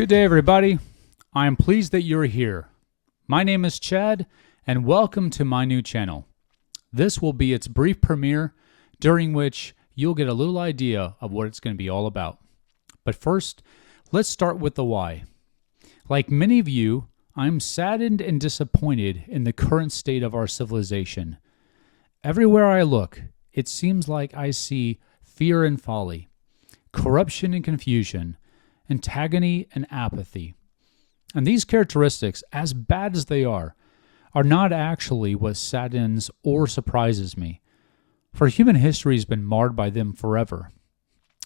Good day, everybody. I am pleased that you're here. My name is Chad, and welcome to my new channel. This will be its brief premiere, during which you'll get a little idea of what it's going to be all about. But first, let's start with the why. Like many of you, I'm saddened and disappointed in the current state of our civilization. Everywhere I look, it seems like I see fear and folly, corruption and confusion, antagony and apathy. And these characteristics, as bad as they are not actually what saddens or surprises me, for human history has been marred by them forever.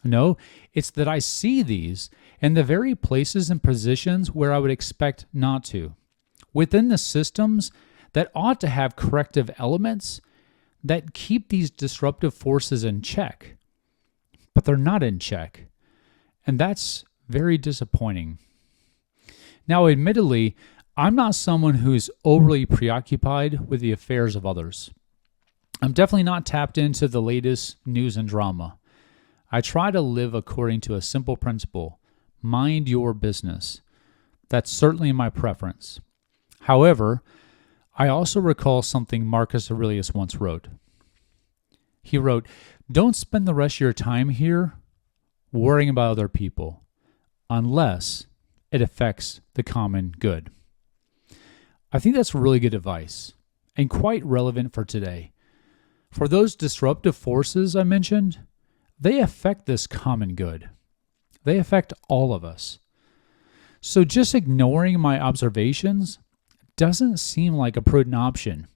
No, it's that I see these in the very places and positions where I would expect not to, within the systems that ought to have corrective elements that keep these disruptive forces in check. But they're not in check, and that's very disappointing. Now, admittedly, I'm not someone who's overly preoccupied with the affairs of others. I'm definitely not tapped into the latest news and drama. I try to live according to a simple principle: mind your business. That's certainly my preference. However, I also recall something Marcus Aurelius once wrote. He wrote, "Don't spend the rest of your time here worrying about other people, unless it affects the common good." I think that's really good advice and quite relevant for today. For those disruptive forces I mentioned, they affect this common good. They affect all of us. So just ignoring my observations doesn't seem like a prudent option.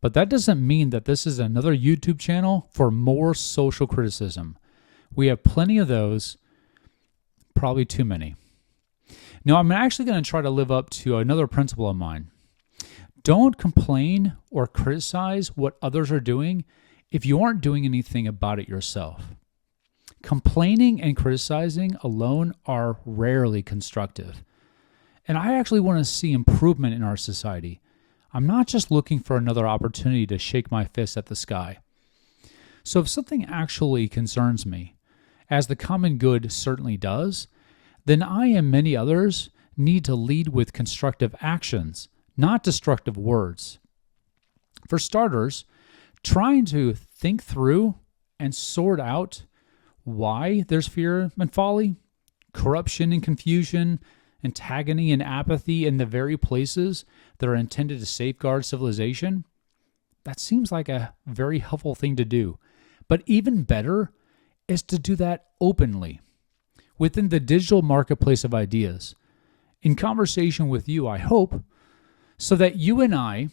But that doesn't mean that this is another YouTube channel for more social criticism. We have plenty of those, probably too many. Now, I'm actually going to try to live up to another principle of mine. Don't complain or criticize what others are doing if you aren't doing anything about it yourself. Complaining and criticizing alone are rarely constructive. And I actually want to see improvement in our society. I'm not just looking for another opportunity to shake my fist at the sky. So if something actually concerns me, as the common good certainly does, then I and many others need to lead with constructive actions, not destructive words. For starters, trying to think through and sort out why there's fear and folly, corruption and confusion, antagony and apathy in the very places that are intended to safeguard civilization, that seems like a very helpful thing to do. But even better is to do that openly, within the digital marketplace of ideas, in conversation with you, I hope, so that you and I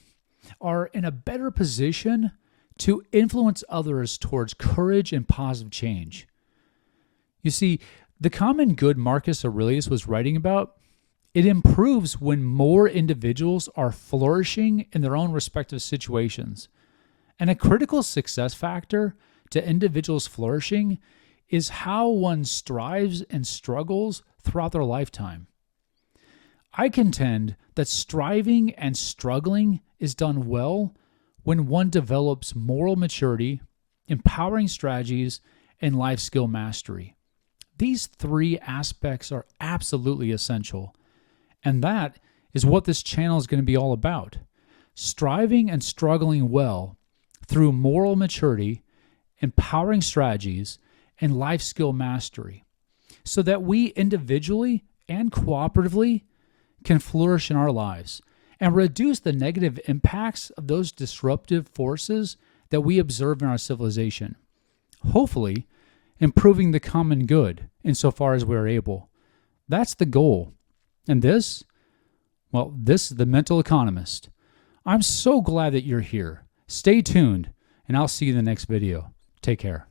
are in a better position to influence others towards courage and positive change. You see, the common good Marcus Aurelius was writing about, it improves when more individuals are flourishing in their own respective situations. And a critical success factor to individuals flourishing is how one strives and struggles throughout their lifetime. I contend that striving and struggling is done well when one develops moral maturity, empowering strategies, and life skill mastery. These three aspects are absolutely essential. And that is what this channel is going to be all about. Striving and struggling well through moral maturity, empowering strategies, and life skill mastery, so that we individually and cooperatively can flourish in our lives and reduce the negative impacts of those disruptive forces that we observe in our civilization, hopefully improving the common good insofar as we're able. That's the goal. And this is the Mental Economist. I'm so glad that you're here. Stay tuned, and I'll see you in the next video. Take care.